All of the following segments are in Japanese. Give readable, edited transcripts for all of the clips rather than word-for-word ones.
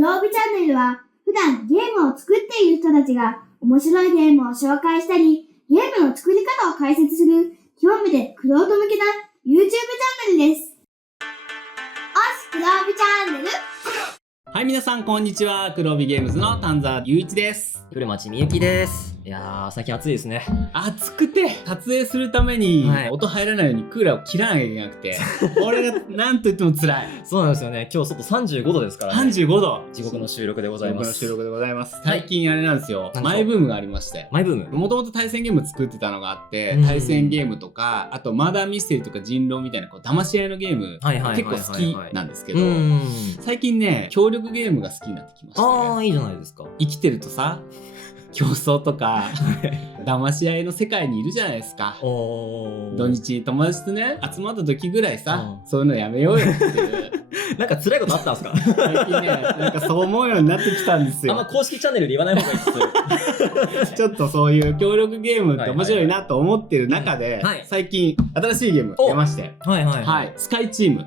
黒帯チャンネルは普段ゲームを作っている人たちが面白いゲームを紹介したり、ゲームの作り方を解説する極めて黒人向けな YouTube チャンネルです。黒帯チャンネル。はい、皆さんこんにちは。黒帯ゲームズの丹沢雄一です。古町みゆきです。いやー、最近暑いですね。暑くて撮影するために、音入らないようにクーラーを切らなきゃいけなくて、これがなんと言っても辛い。そうなんですよね。今日外35度ですからね。35度。地獄の収録でございます。地獄の収録でございます。最近あれなんですよ。マイブームがありまして。マイブーム。もともと対戦ゲーム作ってたのがあって、対戦ゲームとか、あとマーダーミステリーとか人狼みたいなこう騙し合いのゲーム、結構好きなんですけど、最近ね、協力ゲームが好きになってきました、ね。ああ、いいじゃないですか。生きてるとさ、競争とか騙し合いの世界にいるじゃないですか。土日に友達とね集まった時ぐらいさ、そういうのやめようよっていうなんか辛いことあったんですか？最近ね、なんかそう思うようになってきたんですよ。あんま公式チャンネルで言わない方がいいですちょっとそういう協力ゲームって面白いなと思ってる中で、最近新しいゲーム出まして、スカイチーム。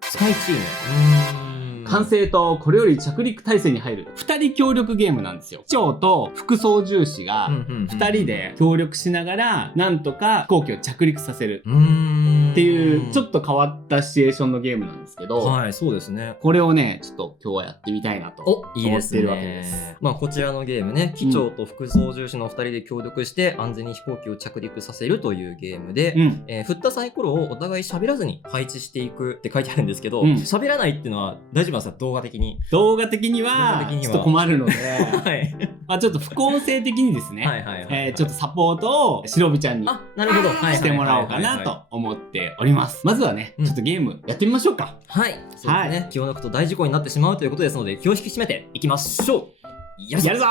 スカイチーム。完成とこれより着陸態勢に入る2人協力ゲームなんですよ。機長と副操縦士が2人で協力しながらなんとか飛行機を着陸させるっていうちょっと変わったシチュエーションのゲームなんですけど、はい、そうですね。これをねちょっと今日はやってみたいなと思ってるわけです。まあこちらのゲームね、機長と副操縦士の2人で協力して安全に飛行機を着陸させるというゲームで、振ったサイコロをお互い喋らずに配置していくって書いてあるんですけど、喋らないっていうのは大丈夫なんですか？動画的にはちょっと困るので、まあちょっと副音声的にですね、ちょっとサポートを白帯ちゃんにしてもらおうかなと思っております。まずはね、ちょっとゲームやってみましょうか。はい、そうですね。気を抜くと大事故になってしまうということですので、気を引き締めていきましょう。やるぞ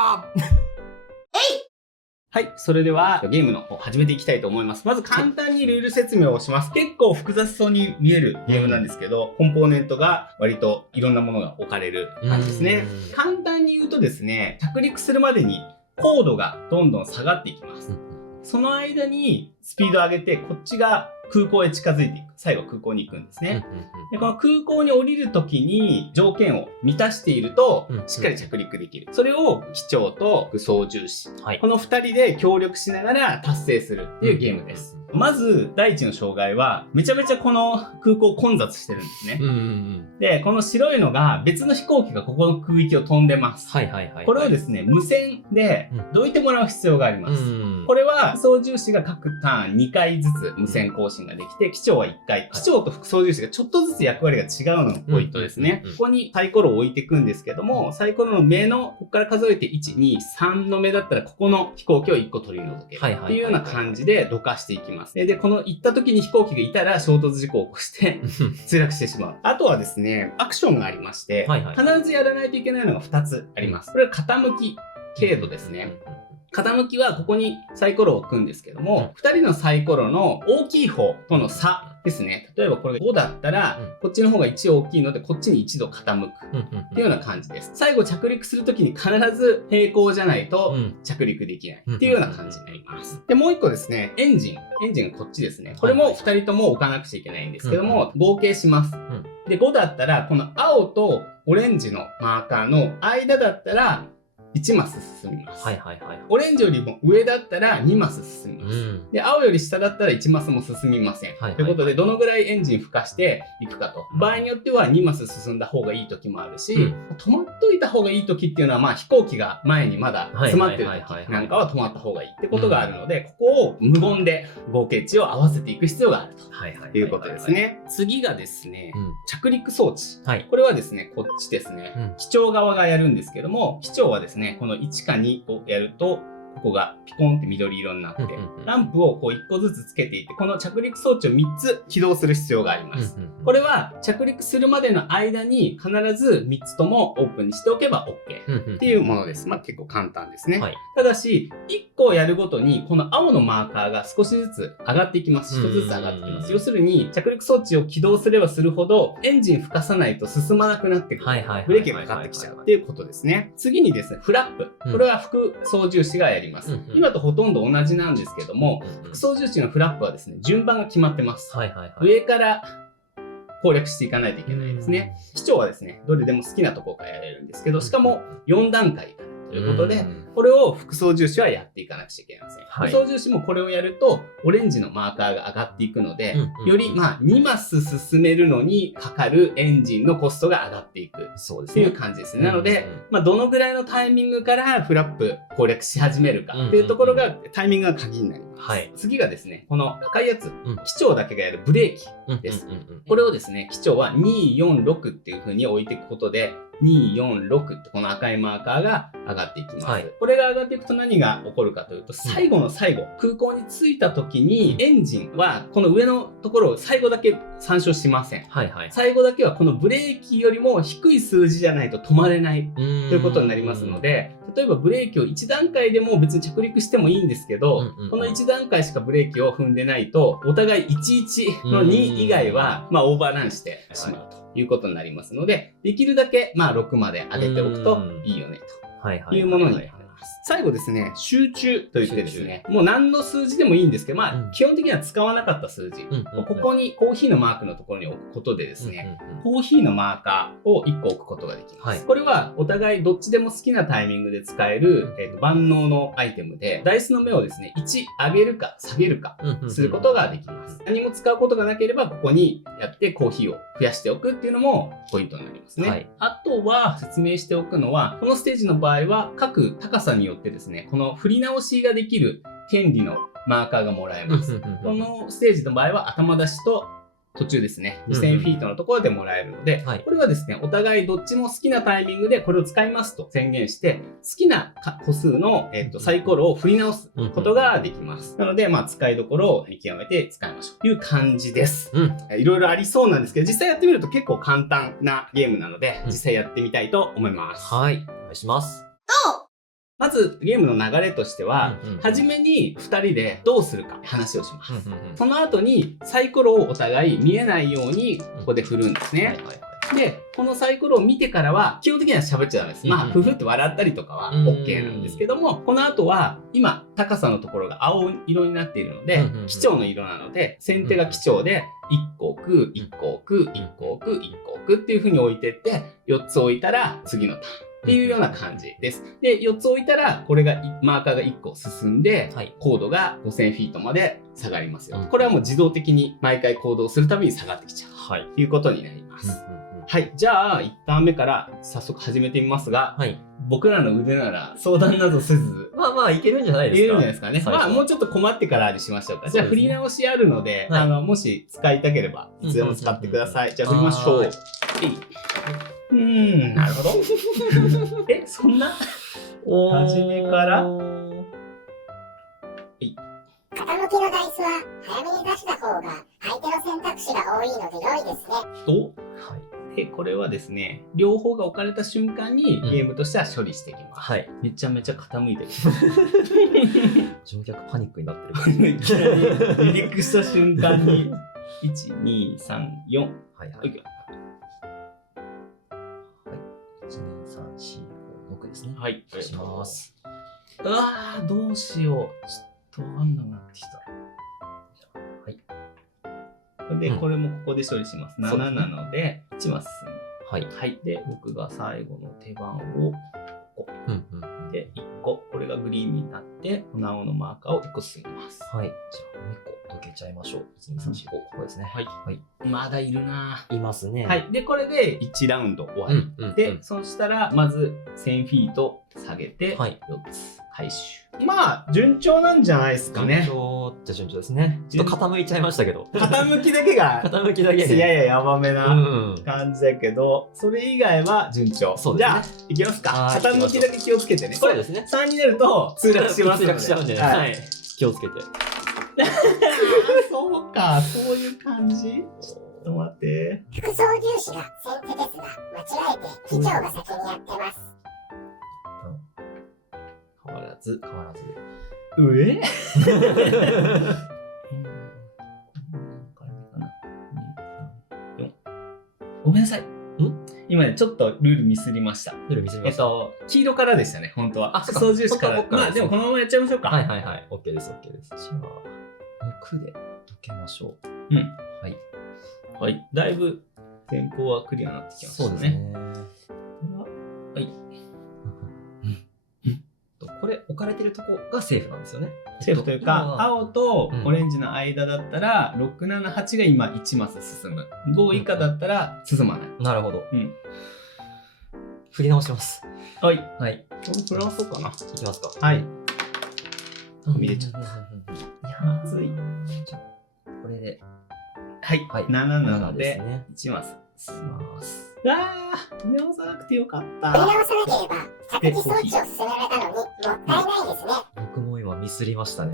はい。それではゲームの方始めていきたいと思います。まず簡単にルール説明をします。結構複雑そうに見えるゲームなんですけど、コンポーネントが割といろんなものが置かれる感じですね。簡単に言うとですね、着陸するまでに高度がどんどん下がっていきます。その間にスピードを上げて、こっちが空港へ近づいていく。最後空港に行くんですね。でこの空港に降りるときに条件を満たしているとしっかり着陸できる。それを機長と副操縦士、この2人で協力しながら達成するっていうゲームです。まず第一の障害はめちゃめちゃこの空港混雑してるんですね。でこの白いのが別の飛行機がここの空域を飛んでます。これをですね無線でどいてもらう必要があります。これは操縦士が各ターン2回ずつ無線更新ができて、機長は1回。機長と副操縦士がちょっとずつ役割が違うのがポイントですね。ここにサイコロを置いていくんですけども、サイコロの目のここから数えて1、2、3の目だったらここの飛行機を1個取り除けるっていうような感じでどかしていきます。でこの行った時に飛行機がいたら衝突事故を起こして墜落してしまう。あとはですねアクションがありまして、必ずやらないといけないのが2つあります。これは傾き経度ですね。傾きはここにサイコロを置くんですけども、2人のサイコロの大きい方との差ですね。例えばこれ5だったら、こっちの方が1大きいのでこっちに1度傾くっていうような感じです。最後着陸するときに必ず平行じゃないと着陸できないっていうような感じになります。でもう1個ですね、エンジンがこっちですね。これも2人とも置かなくちゃいけないんですけども、合計します。で5だったらこの青とオレンジのマーカーの間だったら1マス進みます。オレンジよりも上だったら2マス進みます。で、青より下だったら1マスも進みません。ということで、どのぐらいエンジン吹かしていくかと。場合によっては2マス進んだ方がいい時もあるし、止まっといた方がいい時っていうのは、まあ飛行機が前にまだ詰まってる時なんかは止まった方がいいってことがあるので、ここを無言で合計値を合わせていく必要があるということですね。次がですね、着陸装置。これはですね、こっちですね。機長側がやるんですけども、機長はですね、この1か2をやると、ここがピコンって緑色になって、ランプをこう1個ずつつけていって、この着陸装置を3つ起動する必要があります。これは着陸するまでの間に必ず3つともオープンにしておけば OK っていうものです。まあ結構簡単ですね。ただし、1個やるごとにこの青のマーカーが少しずつ上がっていきます。1つずつ上がっていきます。要するに着陸装置を起動すればするほどエンジン吹かさないと進まなくなってくる。ブレーキがかかってきちゃうっていうことですね。次にですね、フラップ。これは副操縦士がやります。今とほとんど同じなんですけども、副操縦士のフラップはですね、順番が決まってます。上から攻略していかないといけないですね。機長はですね、どれでも好きなところからやれるんですけど、しかも4段階からということで、これを副操縦士はやっていかなくちゃいけません。副操縦士もこれをやると、オレンジのマーカーが上がっていくので、より2マス進めるのにかかるエンジンのコストが上がっていくっていう感じですね。なので、どのぐらいのタイミングからフラップ攻略し始めるかっていうところが、タイミングが鍵になります。次がですね、この赤いやつ、機長だけがやるブレーキです。これをですね、機長は246っていう風に置いていくことで、246ってこの赤いマーカーが上がっていきます。これが上がっていくと何が起こるかというと、最後の最後、空港に着いた時にエンジンはこの上のところを最後だけ参照しません。最後だけはこのブレーキよりも低い数字じゃないと止まれないということになりますので、例えばブレーキを1段階でも別に着陸してもいいんですけど、この1段階しかブレーキを踏んでないと、お互い11の2以外はオーバーランしてしまうということになりますので、できるだけ6まで上げておくといいよねというものになります。最後ですね、集中といってですね、もう何の数字でもいいんですけど、基本的には使わなかった数字、ここにコーヒーのマークのところに置くことでですね、コーヒーのマーカーを1個置くことができます。これはお互いどっちでも好きなタイミングで使える、万能のアイテムで、ダイスの目をですね、1上げるか下げるかすることができます。何も使うことがなければ、ここにやってコーヒーを増やしておくっていうのもポイントになりますね。あとは説明しておくのは、このステージの場合は各高さによってですね、この振り直しができる権利のマーカーがもらえます。このステージの場合は頭出しと途中ですね、2000フィートのところでもらえるので、これはですね、お互いどっちも好きなタイミングでこれを使いますと宣言して、好きな個数の、サイコロを振り直すことができます。なので、使いどころを見極めて使いましょうという感じです。いろいろありそうなんですけど、実際やってみると結構簡単なゲームなので、実際やってみたいと思います。はい、お願いします。まずゲームの流れとしては、初めに2人でどうするか話をします。その後にサイコロをお互い見えないようにここで振るんですね。で、このサイコロを見てからは基本的には喋っちゃダメです。ふふって笑ったりとかは OK なんですけども、この後は今高さのところが青色になっているので、機長の色なので、先手が機長で1個置く、1個置く、1個置く、1個置くっていう風に置いてって、4つ置いたら次のターン。っていうような感じです。で、4つ置いたら、これが、マーカーが1個進んで、高度が5000フィートまで下がりますよ。これはもう自動的に毎回行動するたびに下がってきちゃう。ということになります。はい。じゃあ、1ターン目から早速始めてみますが、僕らの腕なら相談などせず。いけるんじゃないですか。いけるんじゃないですかね。もうちょっと困ってからにしましょうか。じゃあ、振り直しあるので、もし使いたければ、いつでも使ってください。じゃあ、振りましょう。なるほど。そんな初めから傾きのダイスは早めに出した方が相手の選択肢が多いので良いですね。で、これはですね、両方が置かれた瞬間にゲームとしては処理していきます。めちゃめちゃ傾いてる。乗客パニックになってる。いきなり離陸した瞬間に、1、2、3、4。いくよ。1、2、3、4、5、6ですね。はい。お願いします。どうしよう。ちょっとわかんなくなってきた。で、これもここで処理します。7なので、1マス進む。で、僕が最後の手番を、ここ。で、1個。これがグリーンになって、青のマーカーを1個進みます。じゃあ、2個解けちゃいましょう。1、2、3、4、5。ここですね。まだいるなぁ。いますね。で、これで1ラウンド終わり。で、そしたら、まず1000フィート下げて、4つ回収。順調なんじゃないですかね。順調っちゃ順調ですね。ちょっと傾いちゃいましたけど。傾きだけが、やばめな感じだけど、それ以外は順調。じゃあ、いきますか。傾きだけ気をつけてね。そうですね。3になると、痛落しますので。痛落しちゃうんで、気をつけて。そうか、そういう感じ？ちょっと待って。副操縦士が先手ですが、間違えて機長が先にやってます。変わらず。ごめんなさい。今ね、ちょっとルールミスりました。黄色からでしたね、本当は。副操縦士から。でもこのままやっちゃいましょうか。OK です、OK です。じゃあ、6で解けましょう。だいぶ前方はクリアになってきましたね。そうですね。はい。これ置かれてるとこがセーフなんですよね。セーフというか、今青とオレンジの間だったら、6、7、8が今1マス進む。5以下だったら進まない。なるほど。うん。振り直します。はい。はい。これ振らそうかな。いきますか。はい。見れちゃったいや熱い。じゃあこれで、はい。はい7なの7で、ね。1マス進みま。ますす。あー、直さなくてよかった。振り直さなければ着地装置を進められたのにもったいないですね。僕も今ミスりましたね。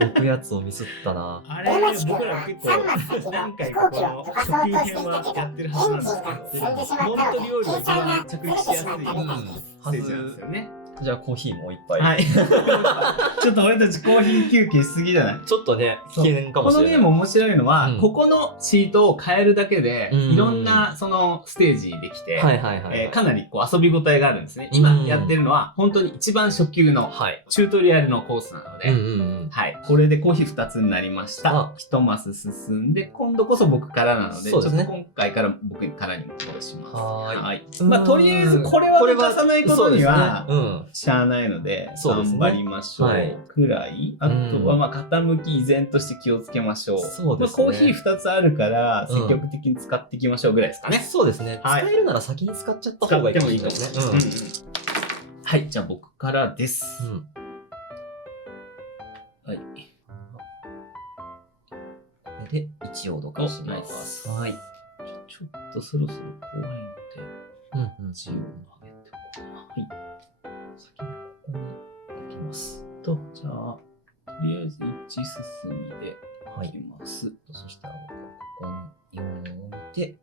置くやつをミスったな。あれ、僕ら結構、何回かこの初級編はやってるはずなんですけど、本当に料理が一番着陸しやすいステージなんですよね。じゃあコーヒーもう一杯。はい。ちょっと俺たちコーヒー休憩しすぎじゃない？ちょっとね、危険かもしれない。このゲーム面白いのは、うんここのシートを変えるだけで、うんいろんなそのステージできて、はいはいはい。かなりこう遊び応えがあるんですね。今やってるのは本当に一番初級のはい。チュートリアルのコースなので、うんうんうん。はい。これでコーヒー2つになりましたあ。 1マス進んで、今度こそ僕からなので、そうですねちょっと今回から僕からに戻します。はーいい。まあ、とりあえずこれは抜かさないことには、そうですねしゃあないので、そうですね頑張りましょう。はいくらい。あとは、まあ、傾き依然として気をつけましょう。そうですねまあ、コーヒー2つあるから、うん積極的に使っていきましょうぐらいですかうん。ね。そうですね。はい使えるなら先に使っちゃった使っ方がいいかもてもいいかしれないもしれない。ですね。はい、じゃあ僕からです。うん。うん。はい。これで1をどかしまおナイスす。はい。ちょっとそろそろ怖いので、うんうん。一応上げておこうかな。はい。先にここに置きます。じゃあ、とりあえず1進みではいいきます。そしたら僕はここに4を置いて、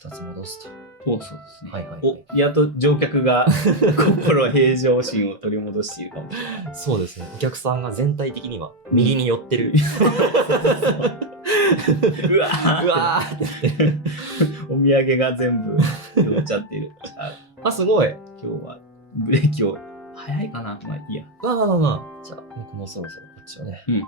2つ戻すと。お、そうですね。はいはいはいお、やっと乗客が心平常心を取り戻しているかもしれない。そうですね。お客さんが全体的には右に寄ってる。うわーうわーってなってる。お土産が全部寄っちゃっている。じゃあ、あ、すごい。今日はブレーキを早いかな。まあいいや。まあまあまあまあ。じゃあ、僕もそろそろこっちをね。うん。ね、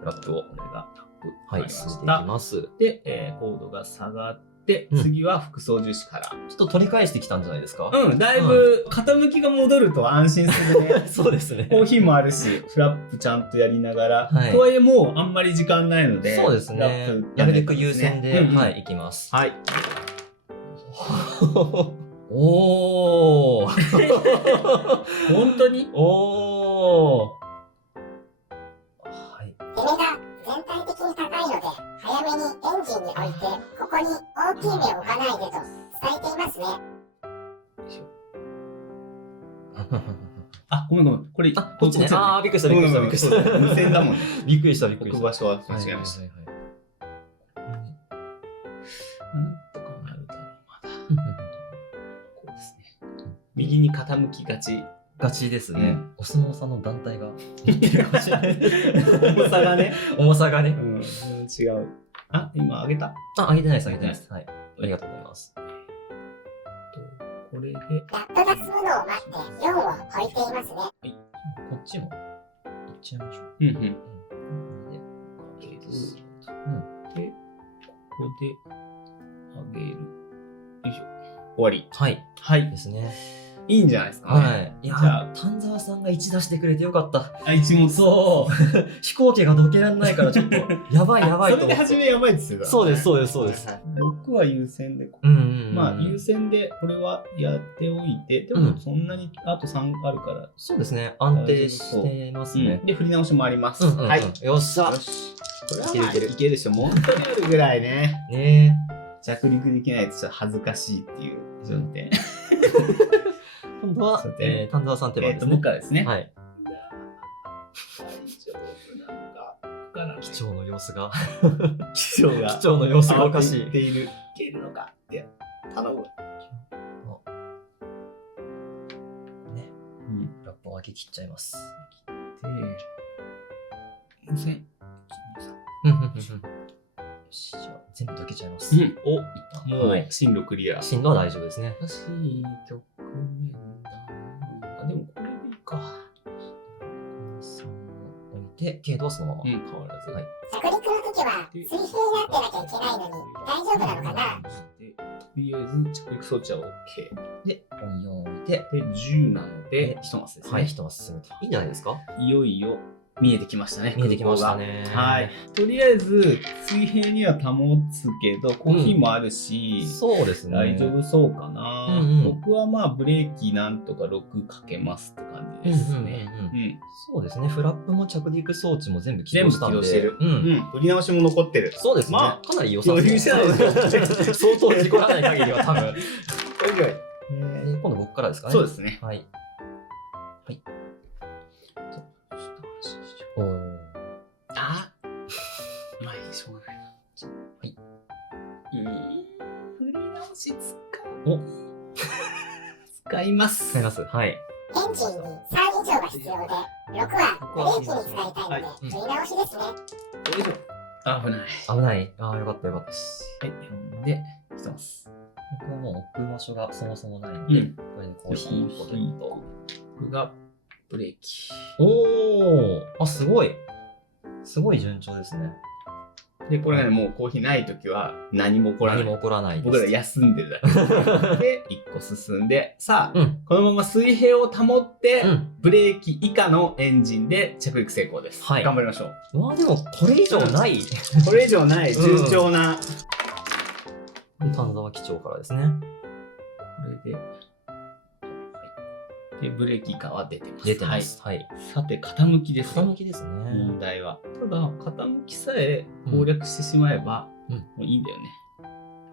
フラップを、これがタップ。はい、わかりま進めていきした。ます。で、コードが下がって、うん次は副操縦士から。ちょっと取り返してきたんじゃないですか？うん、だいぶ傾きが戻ると安心するね。そうですね。コーヒーもあるし、フラップちゃんとやりながら。はいとはいえもうあんまり時間ないので。そうですフラねップ。なるべく優先で、うんうんはい、いきます。はい。おー。本当におー。はい。攻めが全体的に高いので、早めにエンジンに置いて、ここに大きい目を置かないでと伝えていますね。あ、ごめんごめん。これ、あ、こっちね。あー、びっくりした、びっくりした、びっくりしそうだた。無線だもんね。びっくりした、びっくりした。置く場所は間違えました。はいはいなんとかなるだろう、まだ。こうですね。右に傾きがち。ガチですねうん。お相撲さんの団体が似てるかもしれない。重さがね。重さがね。うん、違う。あ、今上げた。あ、上げてないです、上げてないです。はい。ありがとうございます。これで、ラップが済むのを待って、4を置いていますね。こっちも、いっちゃいましょう。うんうん。うん。で、上げる。うん。で、ここで上げる。よいしょ。終わり。はい。はいで。すね。いいんじゃないですかね。はい。いやじゃあ丹沢さんが1出してくれてよかった。あ、一問そう。飛行機がどけられないからちょっと、やばいやばいとそれで思って。初めやばいですよ。そうです、そうです、そうです。僕は優先で、うんうんうん。まあ優先でこれはやっておいて、でもうんそんなにあと3あるから、そうですね。安定してますね。で、振り直しもあります。うんうんうん。はい。よっしゃよ。し。これは、まあ、いけるいけるいけるでしょ。モントリオールぐらいね。ね着陸できないとちょっと恥ずかしいっていう状態。え。今度はさ、て丹沢さん手番ですね僕。からですね。はい。大丈夫なのか。わからない。機長の様子が、機長が。機長の様子がおかしい慌て。ている。いけるのかって。頼む。ね。うん。ラップを開け切っちゃいます。で、無線。うんうんうんうん。よし、じゃあ全部解けちゃいます。うん。お、もはいう進路クリア。進路は大丈夫ですね。難しい局面だな。あ、でもこれでいいか。 3を置いて、軽度はそのまま。変わらず。はい。着陸の時は水平になってなきゃいけないのに大丈夫なのかな。りあえず着陸装置は OK。で、ここに置いて、で、10なので、1マスですね。はい、1マス進めて。いいんじゃないですか？いよいよ見えてきましたね。見えてきましたね。はい。とりあえず、水平には保つけど、コーヒーもあるし、そうですね。大丈夫そうかな。僕はまあ、ブレーキなんとか6かけますって感じですね。そうですね。フラップも着陸装置も全部起動したんで。全部起動してる。売り直しも残ってる。そうですね。かなり良さそう。余裕じゃないですか。相当事故らない限りは多分。今度僕からですかね。そうですね。はい。はい。まあいい、しょうがないな。はい。振り直し使います。使います。はい。エンジンに3以上が必要で、6はブレーキに使いたいので、振り直しですね。危ない。危ない。ああ、よかったよかった。はい、読んで、来てます。僕はもう置く場所がそもそもないので、これでコーヒーポテト。僕がブレーキ。あ、すごい。すごい順調ですね。で、これがね、もうコーヒーないときは何も起こらない。何も起こらないです。僕ら休んでるだけ。で、1個進んで、さあ、このまま水平を保って、ブレーキ以下のエンジンで着陸成功です。頑張りましょう。まあでも、これ以上ない。これ以上ない、順調な。丹沢機長からですね。これで、で、ブレーキ以下は出てます。出てます。はい。さて、傾きです。傾きですね。問題は。ただ、傾きさえ攻略してしまえば、もういいんだよね。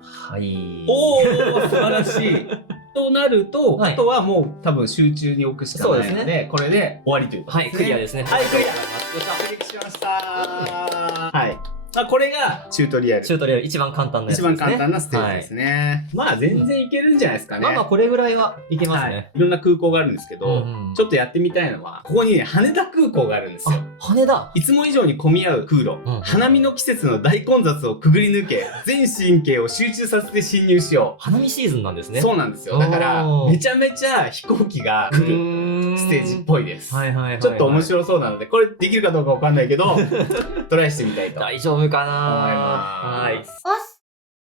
はい。おー、素晴らしい。となると、あとはもう多分集中に置くしかないので、これで終わりということですね。はい、クリアですね。はい、クリア。クリアしました。はい。これがチュートリアル。チュートリアル、一番簡単なやつですね。一番簡単なステージですね。まあ全然いけるんじゃないですかね。まあこれぐらいはいけますね。いろんな空港があるんですけど、ちょっとやってみたいのは、ここにね、羽田空港があるんですよ。羽田。いつも以上に混み合う空路。花見の季節の大混雑をくぐり抜け、全神経を集中させて侵入しよう。花見シーズンなんですね。そうなんですよ。だから、めちゃめちゃ飛行機が来るステージっぽいです。ちょっと面白そうなので、これできるかどうかわかんないけど、トライしてみたいと。大丈夫かな。思います。はい。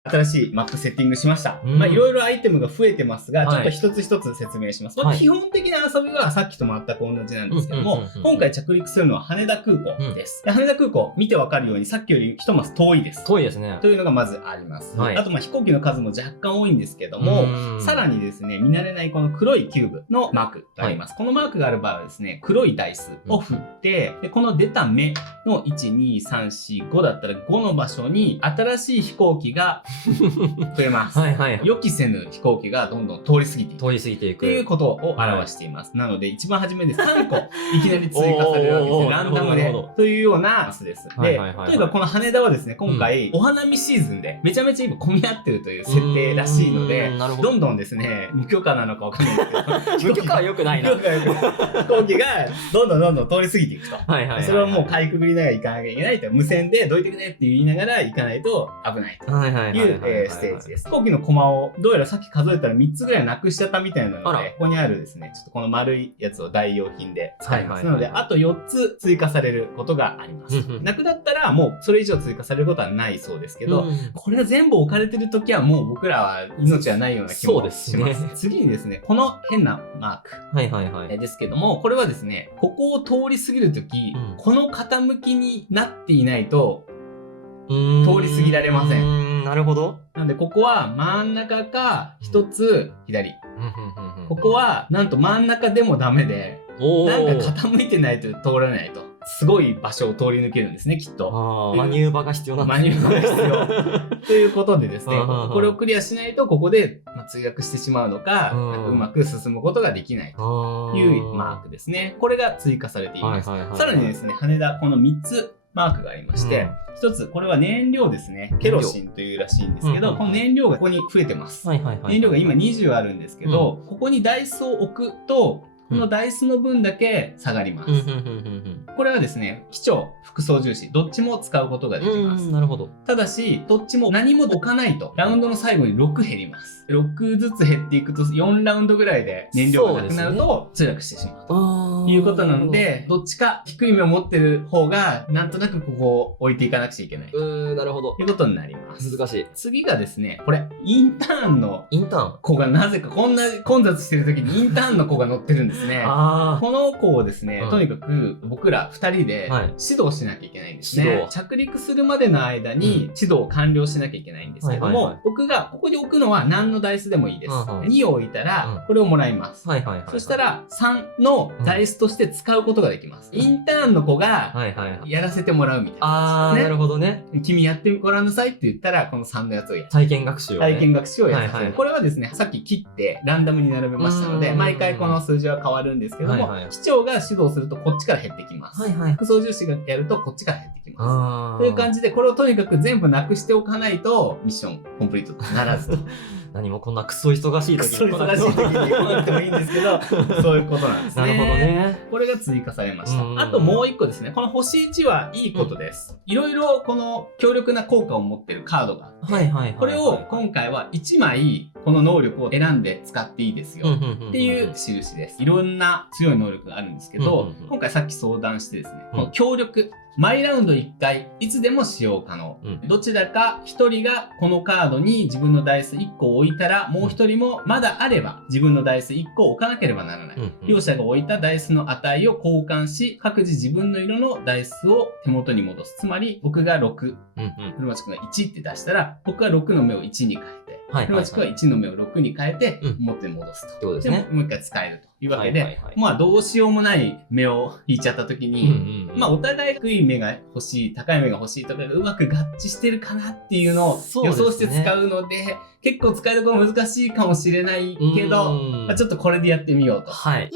新しいマップセッティングしました。まあいろいろアイテムが増えてますが、ちょっと一つ一つ説明します。基本的な遊びはさっきと全く同じなんですけども、今回着陸するのは羽田空港です。羽田空港見てわかるようにさっきより一マス遠いです。遠いですね。というのがまずあります。あとまあ飛行機の数も若干多いんですけども、さらにですね、見慣れないこの黒いキューブのマークがあります。このマークがある場合はですね、黒いダイスを振って、でこの出た目の1、2、3、4、5だったら5の場所に新しい飛行機が増えます。予期せぬ飛行機がどんどん通り過ぎていく。通り過ぎていく。っていうことを表しています。なので、一番初めで3個いきなり追加されるわけですね。ランダムで。というようなマスです。で、というかこの羽田はですね、今回、お花見シーズンでめちゃめちゃ今混み合ってるという設定らしいので、どんどんですね、無許可なのかわかんないですけど、無許可は良くないな。飛行機がどんどん通り過ぎていくと。それをもうかいくぐりながら行かなきゃいけないと、無線でどいてくれって言いながら行かないと危ないというステージです。飛行機のコマをどうやらさっき数えたら3つぐらいなくしちゃったみたいなので、ここにあるですね、ちょっとこの丸いやつを代用品で使います。なので、あと4つ追加されることがあります。なくなったらもうそれ以上追加されることはないそうですけど、これが全部置かれてるときはもう僕らは命はないような気もします。次にですね、この変なマークですけども、これはですね、ここを通り過ぎるとき、この傾きになっていないと通り過ぎられません。なるほど。なのでここは真ん中か一つ左。ここはなんと真ん中でもダメで、なんか傾いてないと通らないと。すごい場所を通り抜けるんですね、きっと。マニューバーが必要なんですね。マニューバーが必要。ということでですね、これをクリアしないとここで墜落してしまうのか、うまく進むことができないというマークですね。これが追加されています。さらにですね、羽田この3つマークがありまして、一つ、これは燃料ですね。ケロシンというらしいんですけど、この燃料がここに増えてます。燃料が今20あるんですけど、ここにダイスを置くと、このダイスの分だけ下がります。これはですね、機長、副操縦士、どっちも使うことができます。なるほど。ただし、どっちも何も置かないと、ラウンドの最後に6減ります。6ずつ減っていくと4ラウンドぐらいで燃料がなくなると墜落してしまうと。いうことなので、どっちか低い目を持ってる方が、なんとなくここを置いていかなくちゃいけない。なるほど。ということになります。難しい。次がですね、これ、インターンのインターン。子がなぜかこんな混雑してる時にインターンの子が乗ってるんですね。あこの子をですね、うんとにかく僕ら2人ではい指導しなきゃいけないんですね。指導着陸するまでの間に指導を完了しなきゃいけないんですけども、はいはいはい僕がここに置くのは何のダイスでもいいです。うんうん2を置いたらこれをもらいます。はいはいはい。そしたら3のダイスとして使うことができます。インターンの子がはいはいはい。やらせてもらうみたいなあー、感じですね。なるほどね。君やってごらんなさいって言ったら、この3のやつをやる。体験学習をね。体験学習をやらせる、はいはいこれはですね、さっき切ってランダムに並べましたので、うん毎回この数字は変わるんですけども、はいはい機長が指導するとこっちから減ってきます。はいはい。副操縦士がやるとこっちから減ってきまあす。という感じで、これをとにかく全部なくしておかないと、ミッションコンプリートとならずと。何もこんなクソ忙しいク時ソ忙しい時に来なくてもいいんですけど、そういうことなんですね。なるほどね。これが追加されましたうん。あともう一個ですね。この星1はいいことです。いろいろこの強力な効果を持っているカードがあって、はいはいはい。これを今回は1枚この能力を選んで使っていいですよっていう印です。いろんな強い能力があるんですけど、今回さっき相談してですね、この強力、毎ラウンド1回いつでも使用可能。どちらか1人がこのカードに自分のダイス1個を置いたら、もう1人もまだあれば自分のダイス1個を置かなければならない。両者が置いたダイスの値を交換し、各自自分の色のダイスを手元に戻す。つまり僕が6、古町くんが1って出したら、僕は6の目を1に変えて、古町くんは1の目を6に変えて、表に戻すと。そうですね。もう一回使えるというわけで、まあどうしようもない目を引いちゃった時に、まあお互い低い目が欲しい、高い目が欲しいとかがうまく合致してるかなっていうのを予想して使うので、結構使いどころ難しいかもしれないけど、まあちょっとこれでやってみようと。はい。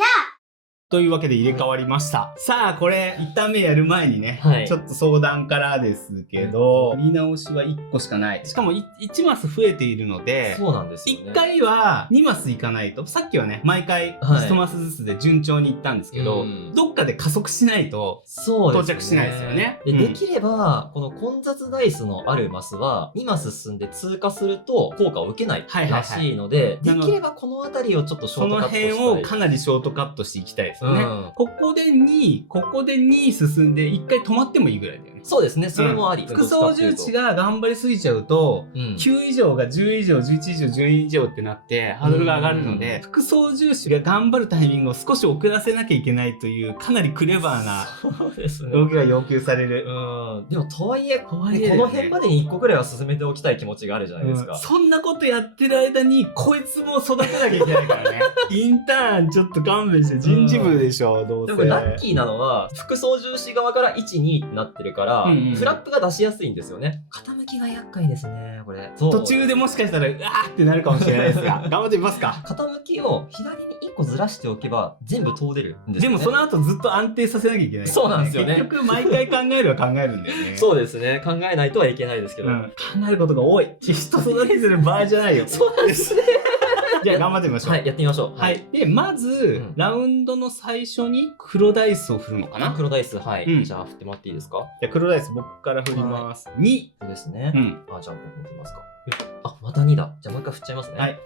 というわけで入れ替わりました。さあ、これ、1ターン目やる前にね、ちょっと相談からですけど、見直しは1個しかない。しかも1マス増えているので、そうなんですよね。1回は2マスいかないと、さっきはね、毎回1マスずつで順調にいったんですけど、どっかで加速しないと到着しないですよね。できれば、この混雑ダイスのあるマスは、2マス進んで通過すると効果を受けないらしいので、できればこの辺りをちょっとショートカットしたい。その辺をかなりショートカットしていきたいですよね。ここで2進んで1回止まってもいいぐらいだよね。そうですね、それもあり。副操縦士が頑張りすぎちゃうと、9以上が10以上、11以上、12以上ってなってハードルが上がるので、副操縦士が頑張るタイミングを少し遅らせなきゃいけないという、かなりクレバーな動きが要求される。でもとはいえ、この辺までに1個くらいは進めておきたい気持ちがあるじゃないですか。そんなことやってる間に、こいつも育てなきゃいけないからね。インターンちょっと勘弁して、人事部でしょ、どうせ。でもラッキーなのは、副操縦士側から1、2ってなってるから、フラップが出しやすいんですよね。傾きが厄介ですね、これ。途中でもしかしたら、うわーってなるかもしれないですが、頑張ってみますか。傾きを左に1個ずらしておけば、全部通れるんですよね。でもその後ずっと安定させなきゃいけない。そうなんですよね。結局毎回考えるは考えるんだよね。そうですね。考えないとはいけないですけど。考えることが多い。人育ててる場合じゃないよ。そうなんですね。じゃあ頑張ってみましょう。はい、やってみましょう。はい。で、まず、ラウンドの最初に黒ダイスを振るのかな？黒ダイス、はい。じゃあ振ってもらっていいですか？じゃあ黒ダイス僕から振ります。2。そうですね。あ、じゃあ僕振りますか。あ、また2だ。じゃあもう一回振っちゃいますね。はい。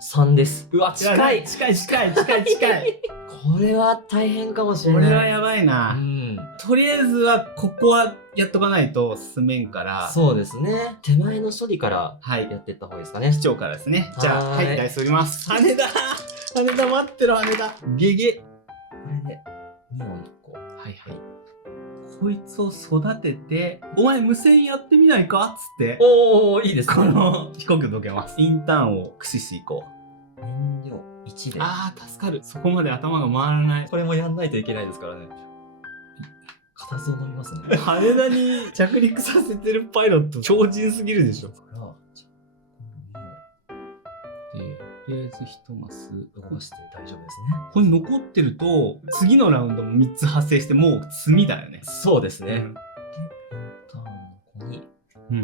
3です。うわ、近い。近い。これは大変かもしれない。これはやばいな。とりあえずは、ここはやっとかないと進めんから。そうですね。手前の処理からやっていった方がいいですかね。市長からですね。じゃあ、はい、ダイス振ります。羽田待ってろ、羽田。ゲゲ。これで、2を1個。はい。こいつを育てて、お前無線やってみないかつって。おー、いいですね。この、飛行機をどけます。インターンを駆使していこう。燃料1で。あー、助かる。そこまで頭が回らない。これもやんないといけないですからね。固唾を飲みますね。羽田に着陸させてるパイロット、超人すぎるでしょ。とりあえず1マス動かして大丈夫ですね。これ残ってると、次のラウンドも3つ発生して、もう積みだよね。そうですね。で、インターンの子に、傾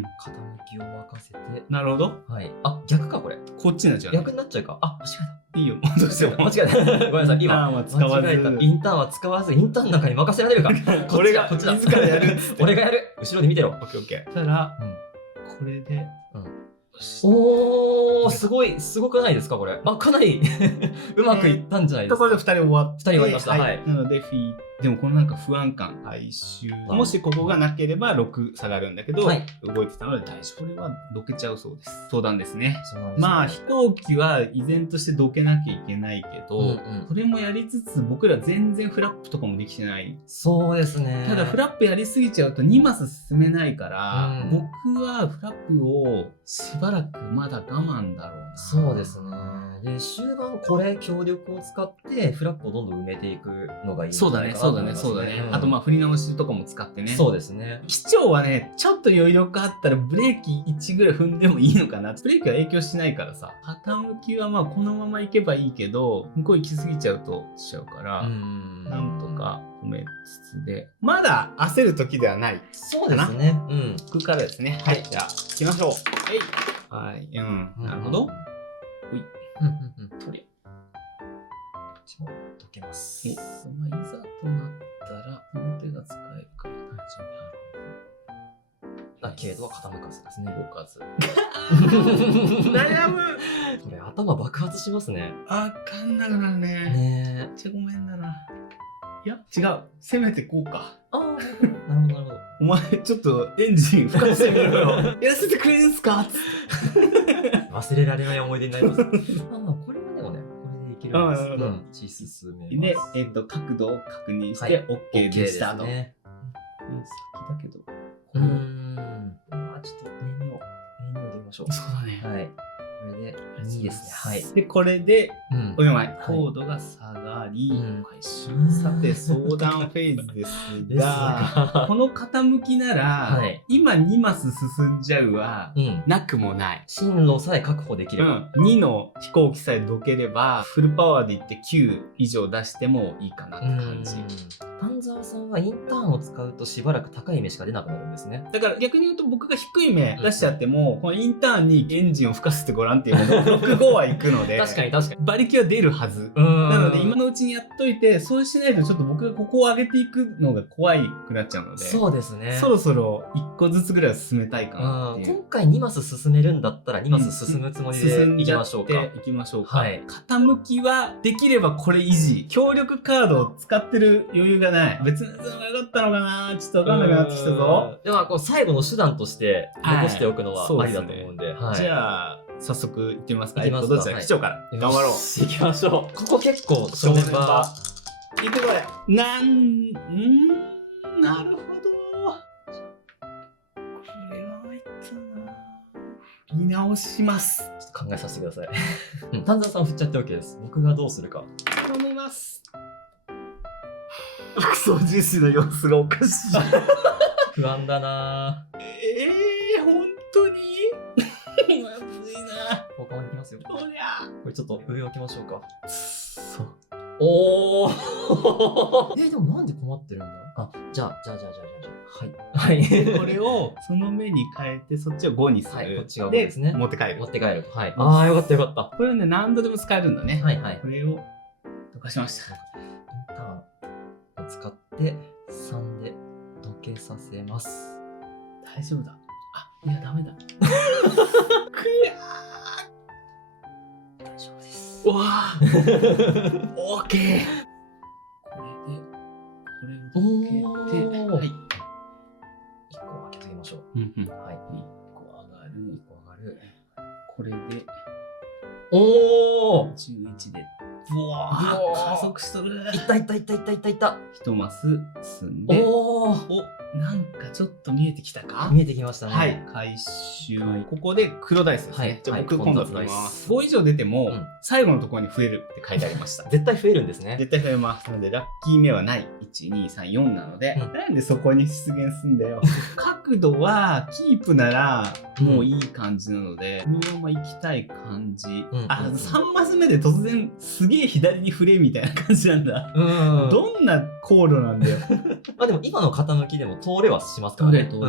きを任せて。なるほど。はい。あ、逆か、これ。こっちになっちゃう。逆になっちゃうか。あ、間違えた。いいよ、戻しても。間違えた。ごめんなさい。今、インターンは使わず。インターンは使わず、インターンの中に任せられるか。俺が、こっちだ。自らやる。俺がやる。後ろで見てろ。オッケーオッケー。たら、これで、おー、すごくないですかこれ。かなりうまくいったんじゃないですか。ところで2人終わって。2人終わりました。はい。なので、でもこのなんか不安感回収。もしここがなければ6下がるんだけど、動いてたので大丈夫。これはどけちゃうそうです。相談ですね。まあ飛行機は依然としてどけなきゃいけないけど、それもやりつつ僕ら全然フラップとかもできてない。そうですね。ただフラップやりすぎちゃうと2マス進めないから、僕はフラップをしばらくまだ我慢だろうな。そうですね。で、終盤これ強力を使ってフラップをどんどん埋めていくのがいいんじゃないかなと思いますね。そうだね。あと振り直しとかも使ってね。そうですね。機長はね、ちょっと余力あったらブレーキ1ぐらい踏んでもいいのかな。ブレーキは影響しないからさ。傾きはこのまま行けばいいけど、向こう行き過ぎちゃうとしちゃうから、なんとか止めつつで。まだ焦る時ではない。そうですね。ここからですね。はい。じゃあ、行きましょう。はい。なるほど。取れ。解けます。いざとなったら、この手が使えるから大丈夫。だけど傾かずですね。動かず。悩む。これ頭爆発しますね。わかんなくなるね。ねえ。ごめんな。いや、違う。攻めてこうか。なるほど。お前、ちょっとエンジン吹かしてみろよ。やらせてくれるんすか忘れられない思い出になります。これはでもね、これでいけるんです。進めます。で、角度を確認して OK でしたと。先だけど。ちょっと念を入れましょう。そうだね。はい。これで2ですね。はい。で、これで、おしまい。高度が下がり、さて、相談フェーズですが、この傾きなら、今2マス進んじゃうは、なくもない。進路さえ確保できれば。2の飛行機さえどければ、フルパワーでいって9以上出してもいいかなって感じ。丹沢さんはインターンを使うとしばらく高い目しか出なくなるんですね。だから逆に言うと僕が低い目出しちゃっても、このインターンにエンジンを吹かせてごらんっていうのを65は行くので確かに馬力は出るはずなので今のうちにやっといて、そうしないとちょっと僕がここを上げていくのが怖くなっちゃうので、そうですね、そろそろ1個ずつぐらいは進めたいかなっていう。今回2マス進めるんだったら2マス進むつもりでいきましょうか。いきましょうか。傾きはできればこれ維持。強力カードを使ってる余裕がない。別のやつのが良かったのかな、ちょっとわかんなくなってきたぞ。では最後の手段として残しておくのはありだと思うんで、じゃあ早速行ってみますか。どちら機長から頑張ろう。行きましょう。ここ結構正念場。行ってこい。なるほど。これは入ったな。見直します。ちょっと考えさせてください。丹沢さん振っちゃって OK です。僕がどうするか。頼みます。副操縦士の様子がおかしい。不安だな。本当にまずいな。他に行きますよ。こりゃ。これちょっと上置きましょうか。そう。おー。でもなんで困ってるんだ。じゃあ。はい。これをその目に変えてそっちを5にする。こっちが5ですね。持って帰る。はい。ああ、よかったよかった。これはね、何度でも使えるんだね。はい。これを溶かしました。インターンを使って3で溶けさせます。大丈夫だ。いや、ダメだ。くやー。大丈夫です。わー。オーケー。これを溶けて、はい。1個開けときましょう。はい。1個上がる。これで、おー !11 で、ブワー加速しとる。いった。一マス進んで、なんかちょっと見えてきたか？見えてきましたね。はい。回収。ここで黒ダイスですね。じゃあ僕今度振ります。5以上出ても、最後のところに増えるって書いてありました。絶対増えるんですね。絶対増えます。なので、ラッキー目はない。1、2、3、4なので、なんでそこに出現すんだよ。角度はキープなら、もういい感じなので、このまま行きたい感じ。3マス目で突然すげげえ左に振れみたいな感じなんだ。うん。どんな航路なんだよ。まあでも今の傾きでも通れはしますからね。通れ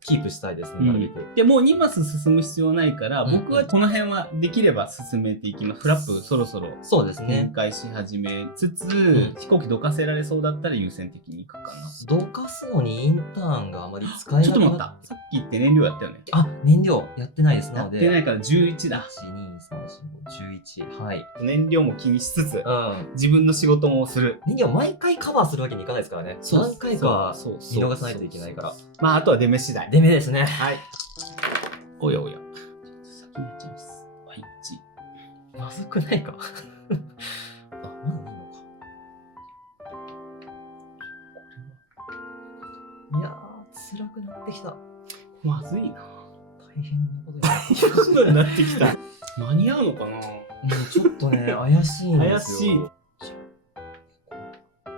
キープしたいですね、なるべく。でもう2マス進む必要ないから、うん僕はこの辺はできれば進めていきます。フラップそろそろそうです展ね。開し始めつつ、ん飛行機どかせられそうだったら優先的に行くかな。どかすのにインターンがあまり使えなくなちょっと待った。さっき言って燃料やったよね。あ、燃料やってないです。なやので。ってないから11だ。1、2、3、4、5、11。はい。燃料も気にしつつ、うん。自分の仕事もする。燃料毎回カバーするわけにいかないですからね。何回か見逃さないといけないから。まあ、あとは出目次第。デメですね。はい。おやおや。先にやっちゃいます。はい、まずくないかあ、まだいいのか。いやー、辛くなってきた。まずいな。大変なことになってきた。になってきた。間に合うのかな。ちょっとね、怪しいんですよ。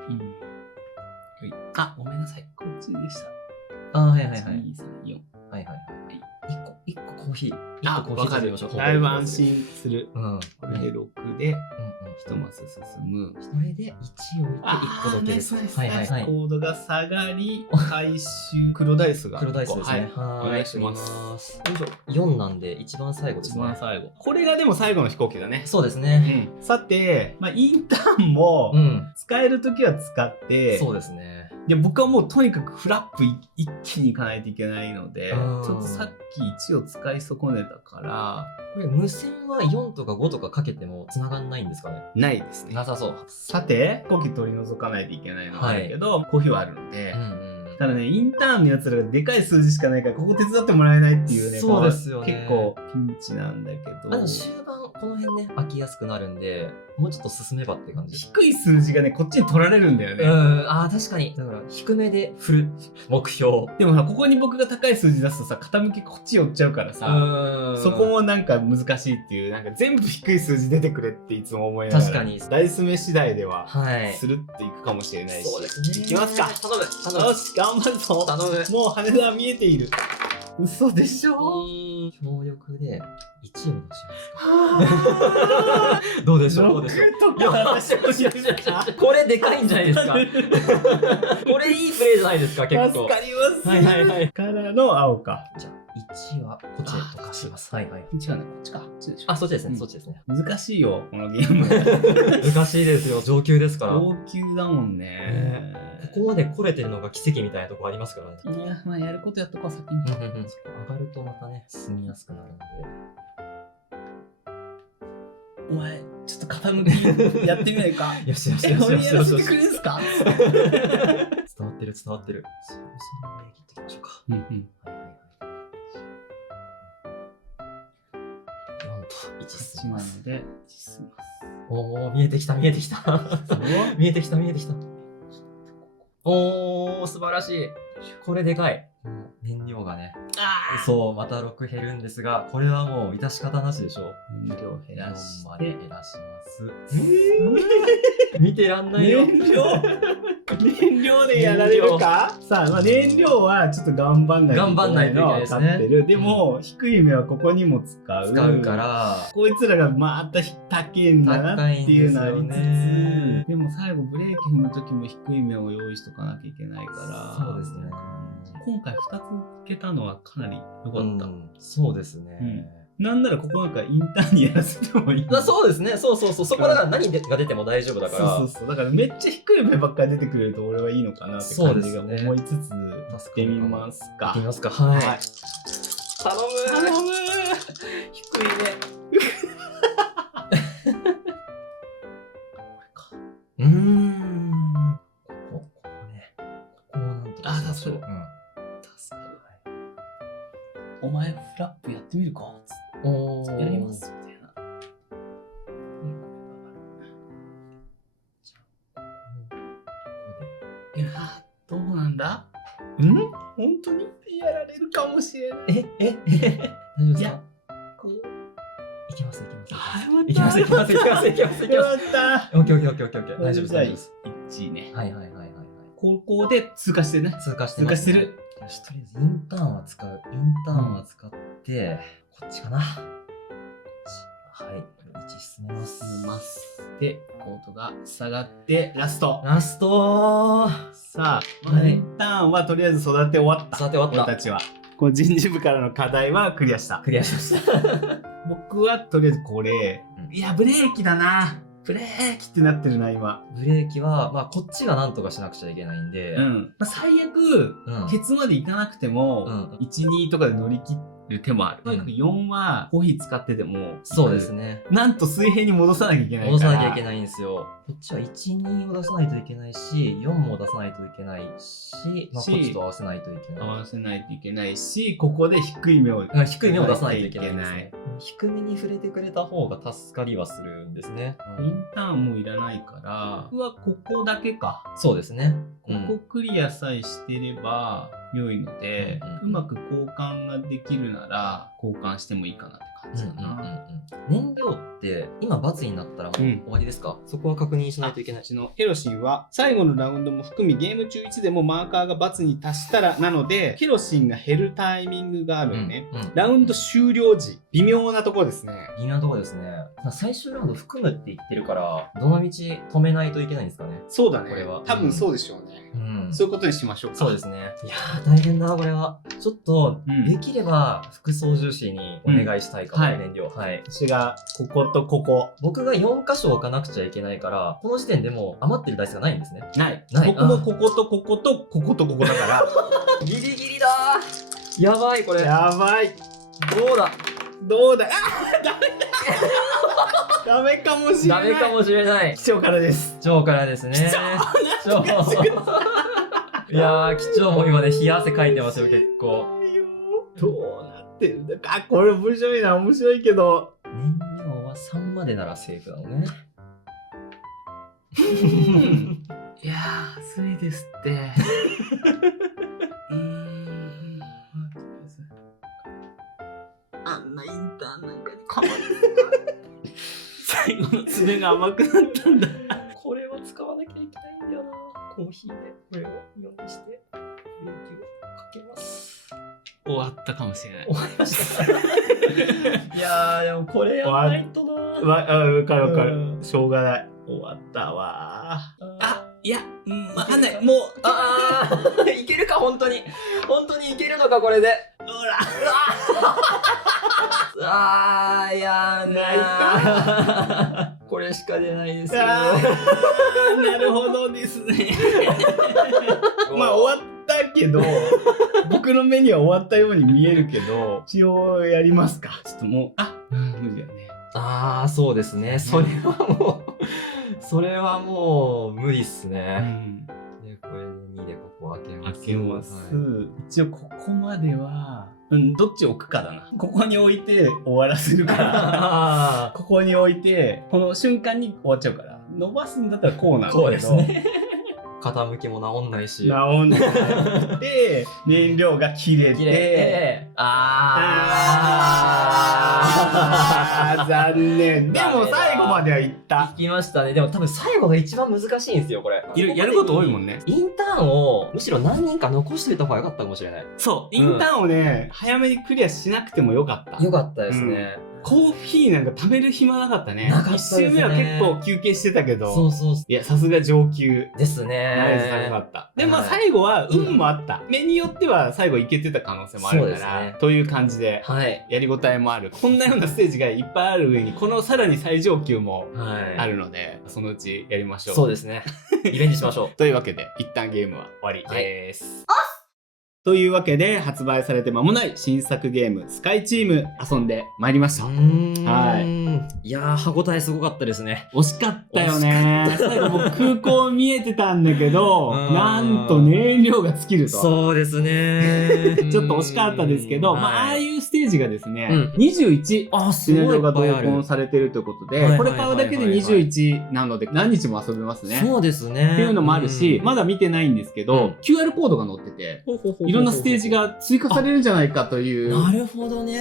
うん。あ、ごめんなさい。こっちでした。あ、はいはいはい。 2、3、4。はいはいはい。一個コーヒー。あ、わかる。だいぶ安心する。うん。これで6で1マス進む。それで1置いて1個だけです。はいはいはい。コードが下がり、回収、黒ダイスが。黒ダイスですね。はい。お願いします。よいしょ。4なんで一番最後ですね。一番最後。これがでも最後の飛行機だね。そうですね。さて、まあ、インターンも使えるときは使って、そうですね。で僕はもうとにかくフラップ一気にいかないといけないので、ちょっとさっき1を使い損ねたから、これ無線は4とか5とかかけても繋がんないんですかね？ないですね。なさそう。さて、飛行機取り除かないといけないのなんだけど、コーヒーはあるので、ただね、インターンのやつらがでかい数字しかないから、ここ手伝ってもらえないっていうね、そうですよね。結構ピンチなんだけど。終盤、この辺ね、飽きやすくなるんで、もうちょっと進めばって感じです。低い数字がね、こっちに取られるんだよね。ああ、確かに。だから、低めで振る目標。でもさ、ここに僕が高い数字出すとさ、傾きこっち寄っちゃうからさ、そこもなんか難しいっていう、なんか全部低い数字出てくれっていつも思いながら。確かに。ダイス目次第では、はい。スルっていくかもしれないし。そうですね。いきますか。頼む。よし、頑張るぞ。頼む。もう羽田は見えている。嘘でしょ。強力で1を出しますか。どうでしょう。どうでしょう。これでかいんじゃないですか。これいいプレイじゃないですか、結構。助かります。はいはいはい。からの青か。じゃあ1はこっちで溶かします。はいはい。違うね、こっちか。こっちでしょ。あ、そっちですね。そっちですね。難しいよ、このゲーム。難しいですよ。上級ですから。上級だもんね。ここまで来れてるのが奇跡みたいなとこありますからね。いや、まあやることやっとこう、先に。上がるとまたね、進みやすくなるので。お前、ちょっと傾きやってみないか。よしよしよし俺よしよしやらせてくれんすか。伝わってる伝わってる。そろそろ見え切っていきましょうか。はいはいはい。4と1進みます。1で進みます。おー、見えてきた見えてきた。見えてきた見えてきた。おー、素晴らしい。これでかい。燃料がね。そう、また6減るんですが、これはもう致し方なしでしょう。燃料減らし4まて。で減らします。見てらんないよ。燃料でやられるか。さあ、まあ、燃料はちょっと頑張んないといけないのは分かってる。でも、低い目はここにも使うから、こいつらがまた高いんだなっていうのありつつ、でも最後ブレーキ踏む時も低い目を用意しとかなきゃいけないから、そうですね。今回2つつけたのはかなり良かった。そうですね。なんならここなんかインターンにやらせてもいい。そうですね。そうそうそう。そこだから何が出ても大丈夫だから。そうそうそう。だからめっちゃ低い目ばっかり出てくれると俺はいいのかなって感じが思いつつ、やってみますか。やってみますか。はい。頼む頼む低い目。ここね。ここをなんとかしましょう。助かる。お前フラップやってみるかやりますみたいな。いやどうなんだ本当にやられるかもしれない。大丈夫ですかこういきますいきますいきますいきますいきますいきますいきます。よかった。オッケーオッケーオッケーオッケー。大丈夫です大丈夫です。1位ね。はいはいはいはい。高校で通過してるね。通過してます。通過してる。よし、とりあえずインターンは使う。インターンは使って、こっちかな。はい1進めますでコートが下がってラスト。ラストさあ、はいインターンはとりあえず育て終わった。さて終わった俺たちはこう人事部からの課題はクリアした。クリアしました僕はとりあえずこれ、うんいやブレーキだな。ブレーキってなってるな今。ブレーキは、まあ、こっちがなんとかしなくちゃいけないんで、まあ、最悪、うんケツまでいかなくても、うん1、2とかで乗り切る手もある。とにかくうん4はコーヒー使ってても、そうですね。なんと水平に戻さなきゃいけないから。戻さなきゃいけないんですよ。こっちは1、2を出さないといけないし、4も出さないといけないし、まあ、こっちと合わせないといけない。合わせないといけないし、ここで低い目を。低い目を出さないといけないんですね。低めに触れてくれた方が助かりはするんですね。インターンもいらないから、僕はここだけか。そうですね。ここクリアさえしてれば良いので、うまく交換ができるなら交換してもいいかなって感じかな。燃料って今×になったらもう終わりですか？そこは確認しないといけない。うちのヘロシンは最後のラウンドも含みゲーム中いつでもマーカーが×に達したらなので、ヘロシンが減るタイミングがあるよね。ラウンド終了時、微妙なところですね。微妙なところですね。最終ラウンド含むって言ってるから、どの道止めないといけないんですかね。そうだね。これは多分そうでしょうね。そういうことにしましょうか。そうですね。いやー、大変だな、これは。ちょっと、できれば、副操縦士にお願いしたいかも、燃料。はい。私が、こことここ。僕が4箇所置かなくちゃいけないから、この時点でもう余ってるダイスがないんですね。ない。僕もこことこことこことここだから。ギリギリだー。やばい、これ。やばい。どうだどうだダメだダメかもしれない。ダメかもしれない。貴重からです。貴重からですね。貴重いやー、貴重も今ね、冷や汗かいてますよ、結構。どうなってるんだか。これ面白いな、面白いけど。燃料は3までならセーフなのね。いやー、暑いですって。あんなインターンなんかにかまれ最後の爪が甘くなったんだ。これは使わなきゃいけないんだよな。コーヒーでこれを4にしてブレーキをかけます。終わったかもしれない。終わりました。いやー、でもこれやらないとな。わかるわかる。しょうがない。終わったわー。あ、いや、わかんない。もう、いけるか、本当に。本当にいけるのか、これで。ほら。いやー、ないか。これしか出ないですよ。なるほどですね。まあ終わったけど、僕の目には終わったように見えるけど、一応やりますか。ちょっともう、無理だね。そうですね。それはもう無理っすね。で、これで2でここ開けます。開けます。一応ここまでは、どっち置くかだな。ここに置いて終わらせるから、ここに置いて、この瞬間に終わっちゃうから、伸ばすんだったらこうなんだけど。こうですね。傾きも治んないし。治んない。で、燃料が切れて、残念。でも最後までは行った。行きましたね。でも多分最後が一番難しいんですよ、これ。やること多いもんね。インターンをむしろ何人か残しておいた方が良かったかもしれない。そう。インターンをね、早めにクリアしなくてもよかった。よかったですね。コーヒーなんか食べる暇なかったね。なかったですね。1周目は結構休憩してたけど。そう。いや、さすが上級。ですね。ナイスされなかった。で、まあ最後は運もあった。目によっては最後いけてた可能性もあるから、という感じで、やりごたえもある。こんなようなステージがいっぱいある上に、このさらに最上級もあるので、そのうちやりましょう。そうですね。リベンジしましょう。というわけで、一旦ゲームは終わりです。というわけで発売されて間もない新作ゲームスカイチーム遊んでまいりました。いやー、歯応えすごかったですね。惜しかったよね。最後僕空港見えてたんだけど、なんと燃料が尽きると。そうですね。ちょっと惜しかったですけど、まあああいうステージがですね、21シナリオが同梱されてるということで、これ買うだけで21なので何日も遊べますね。そうですね。っていうのもあるし、まだ見てないんですけど、QR コードが載ってて、いろんなステージが追加されるんじゃないかという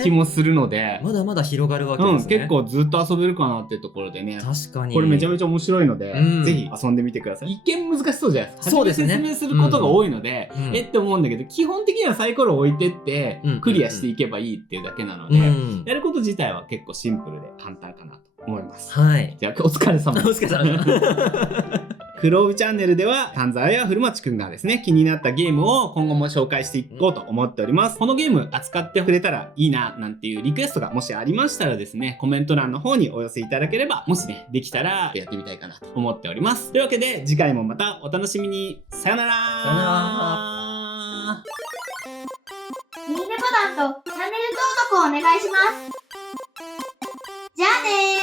気もするので、まだまだ広がるわけですね。結構ずっと遊べるかなっていうところでね。確かに。これめちゃめちゃ面白いので、ぜひ遊んでみてください。一見難しそうじゃないですか。そうですね。説明することが多いので、って思うんだけど、基本的にはサイコロを置いてって、クリアしていけばいいっていうだけなので、やること自体は結構シンプルで簡単かなと思います。はい。じゃあ、お疲れ様お疲れ様でした。クローブチャンネルでは、丹沢や古町くんがですね、気になったゲームを今後も紹介していこうと思っております。このゲーム扱ってくれたらいいな、なんていうリクエストがもしありましたらですね、コメント欄の方にお寄せいただければ、もしね、できたらやってみたいかなと思っております。というわけで、次回もまたお楽しみに。さよなら。さよなら。いいねボタンとチャンネル登録をお願いします。じゃあねー。